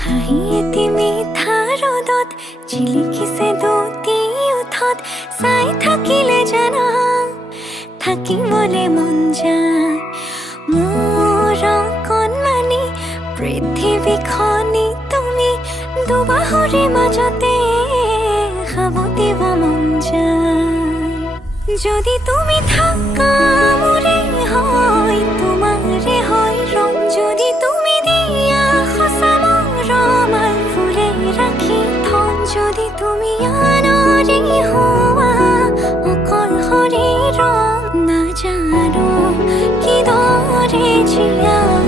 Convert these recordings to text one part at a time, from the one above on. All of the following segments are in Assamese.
হাঁহিয়েতি মিঠা ৰ'দত জিলিকিছে দুটি ওঠত চাই থাকিলে জানা থাকিবলৈ মন যায় মোৰ কণমানি পৃথিৱীখনি তুমি দুবাহুৰে মাজতে সাৱটিব মন যায় যদি তুমি থাকা মোৰে হয় তোমাৰে হয় ৰং যদি তুমি দিয়া সঁচা মৰমাল ফুলে ৰাখি থম যদি তুমি আনৰে হোৱা অকল শৰীৰৰ নাজানো কিদৰে জীয়াম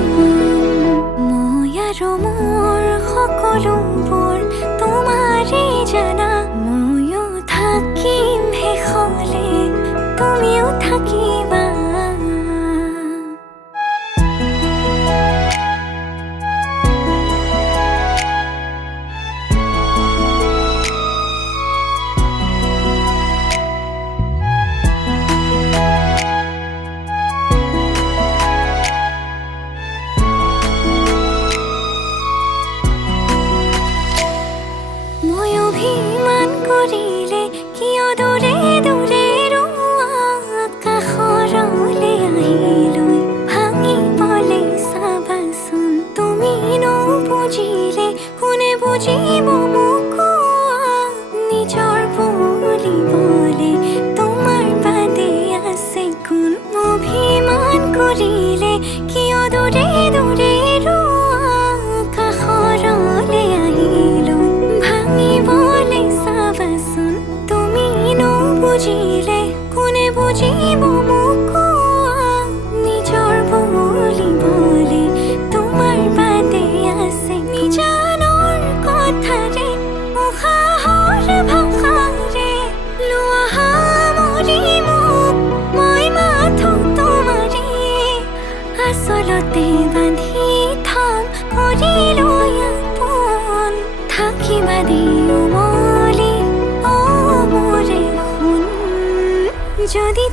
মই আৰু মোৰ সকলোবোৰ তোমাৰে জানা ময়ো থাকিম শেষলে তুমিও থাকিবা মই অভিমান কৰিলে কিয় দূৰে দূৰে আকাশৰলে আহিলৈ ভাঙিবলে চাবাচোন তুমি নুবুজিলে কোনে বুজিব মোক নিজৰ বুলিবলে তোমাৰ বাদে আছে কোন অভিমান কৰিলে কিয় দূৰে দূৰে আকাশৰলে আহিলৈ ভাঙিবলে চাবাচোন তুমি নুবুজিলে কোনে বুজিব মোক নিজৰ বুলিবলে তোমাৰ বাদে আছে নিজানৰ কথাৰে উশাহৰ ভাষাৰে লোৱা সামৰি মোক মই মাথো তোমাৰে আচলতে বান্ধি থম কৰিলৈ আপোন থাকিবা দিও মলি মোৰে শুন যদি